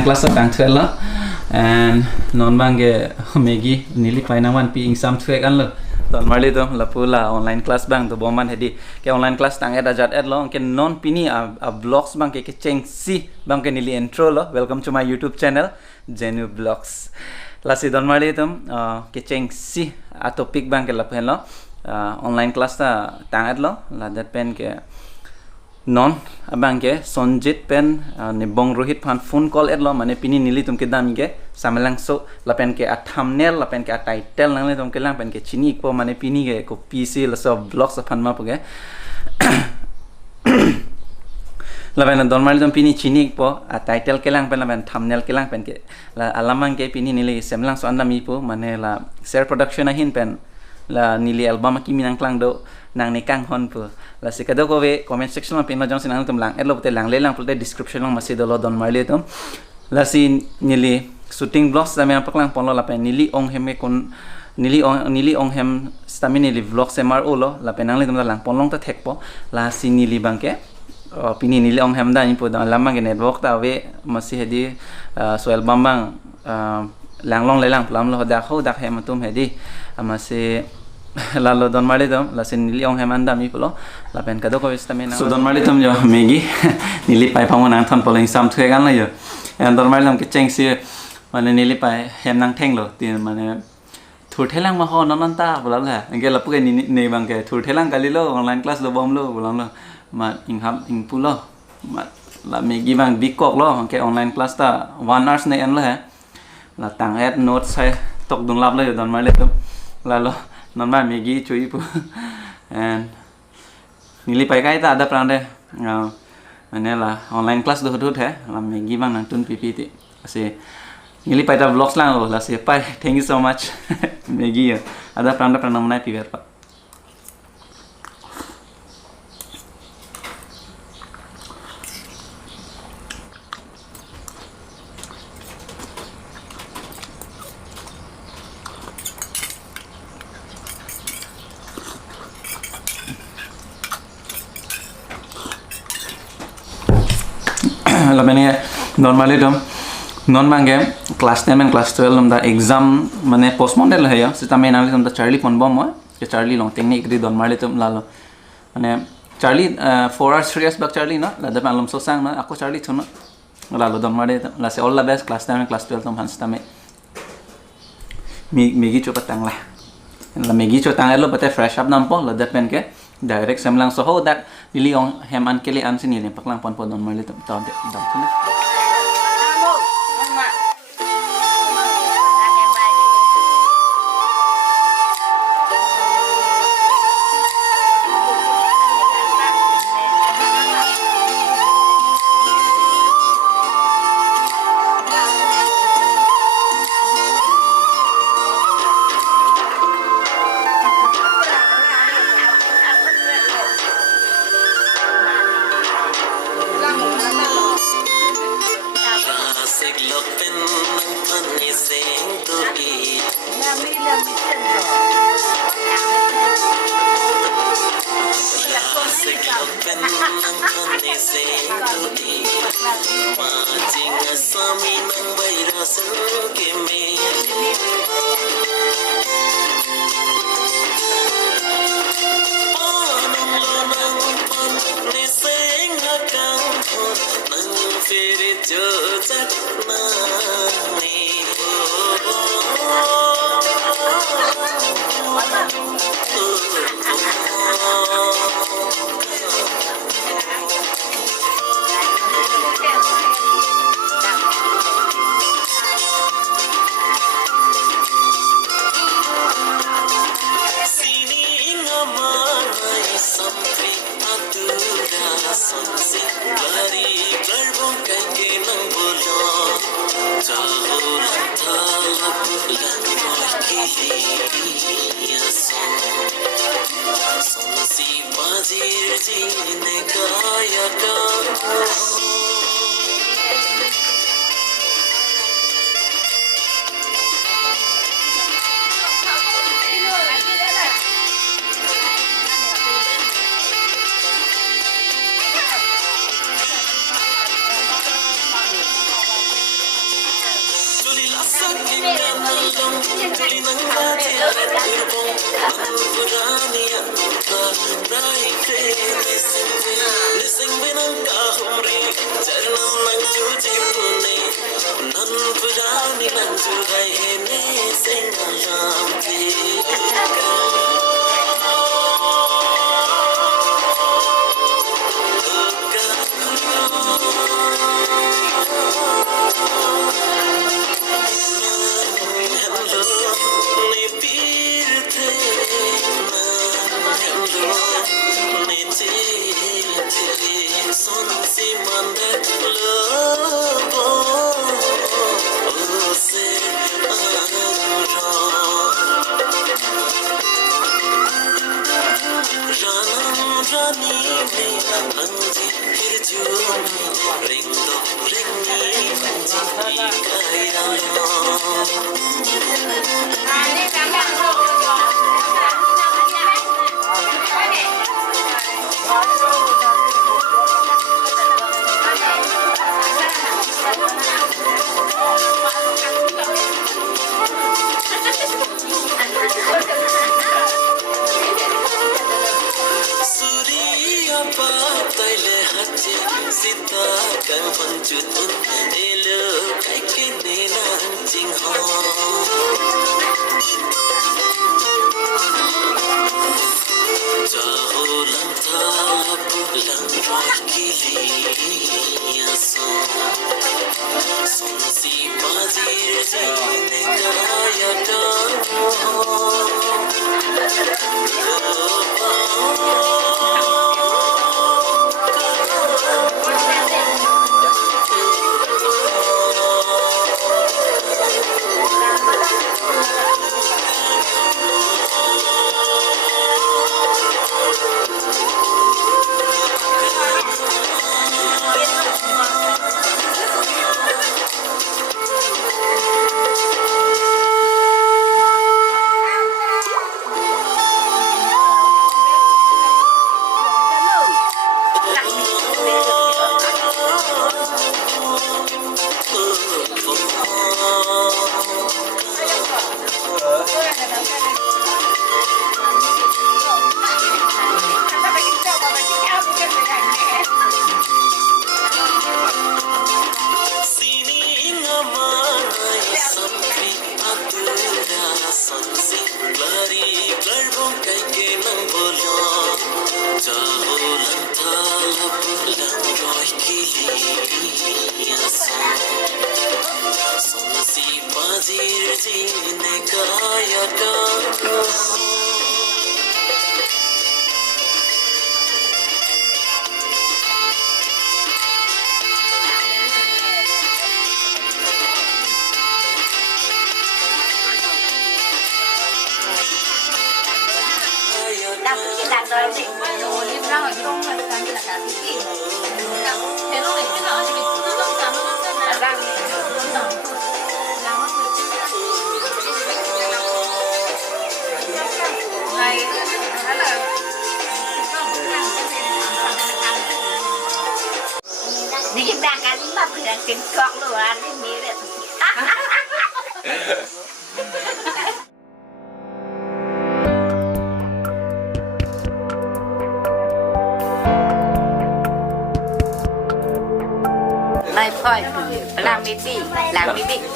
online class of Angtwella and non bange Megi Nili Painaman Pi Sam Twegan Don Marlito Lapula online class bang to Boman Hedi ke online class tang eda jat ed lo ke non pini a vlogs bang ke cheng si bang ke nili intro lo welcome to my YouTube channel GENU vlogs lasi Don Marlito ke cheng si a topic bang ke lapen lo online class ta tang ed lo la dat pen ke non abang ke Sonjit pen nibong Rohit pan phone call ed lo mane pini nili tum ke dam ke Samelangso lapen ke a thumbnail lapen ke a title nang le tum ke lang pen ke chini ko mane pini ke ko PC la so vlogs pan ma poge lapen don mal tum pini chini po a title ke lang pen lapen thumbnail ke lang pen ke la alamang ke pini nili Samelangso andami po mane la share production a hin pen la nili album ki minang klang do nang ni kang hon pu la sikado ko ve comment section ma pin ma jong sinang tum lang elo te lang le lang pulte description lang masi do lo don marle tum la si nili shooting vlogs da me paklang pon lo la pen nili ong hem kon nili ong hem stami nili vlogs emar olo la pen nang le tum lang pon long ta thek po la si nili bangke pini nili ong hem da ni pu da lamang ke network ta ve masi hedi so album bang lang long le lang plam lo da kho da hem tum hedi amase lalu don mali tom la sin nili ong hemanda mi pulo la pen kado ko istamina so don mali tom jo megi nili pai pamon ang thon polo sam thue gan la yo en don mali tom ke cheng si mane nili pai hem nang theng lo tin mane thur thelang ma ho non ta bola la nge la pu ke ni bang ke thur thelang kali lo online class lo bom lo bola lo ma ing ham ing pulo ma la megi bang big kok lo ke online class ta 1 hours ne en lo he la tang add note sai tok dung lap lo yo don mali tom la lo non ma megi chui pu and nili pai kai ta ada pran de ane la online class do hut hai la megi bang nang tun ppt ase nili pai ta vlogs lang la se pai thank you so much megi ada pran namna pi ver pa la mene normally dom non mange class 10 and class 12 da exam mane postponed la ya sita me nali dom da Charlie pon bom ke Charlie long technique di don mali tum lalo mane Charlie 4 hours 3 hours back Charlie na la da alum so sang na ako Charlie thuno lalo don mali la se all the best class 10 and class 12 tom hans tame megi cho patang la megi cho tang lo pate fresh up nam po la da pen ke direct Samelangso ho dak nili ong hem an keli an sini le paklang pon don mali tum ta dam thuna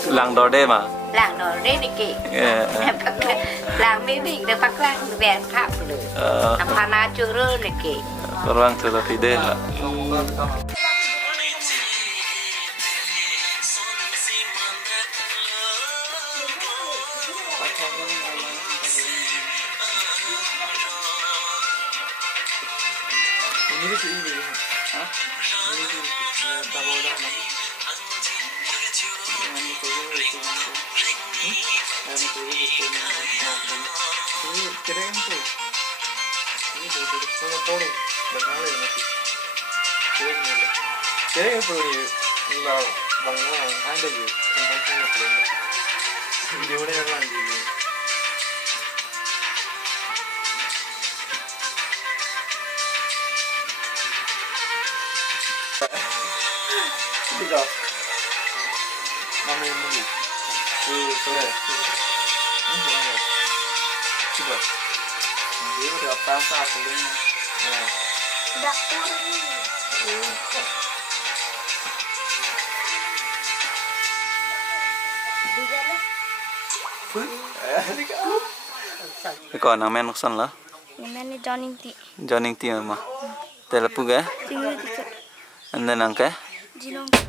Lang đỏ đêm à? Lang đỏ đêm này kì. Lang mấy vị được phát lang vẹn khắp rồi. Apana churu này kì. Orang sudah tidak. Ini sih ini. Hah? Ini sih tahu dah. Ini keren tuh. Ini dari sana toro, benar ya nanti. Keren nih. Keren tuh ini. Nah, bangga, ada ya. Tentang keren. Video nya yang lagi. Tiga. Mana yang ini? Tuh. Coba. Dia udah pasang sebelumnya. Còn nào men son là Ini Johnny T. Johnny tiang mà. Tela puga. Tinggal di And then angka. Jinong.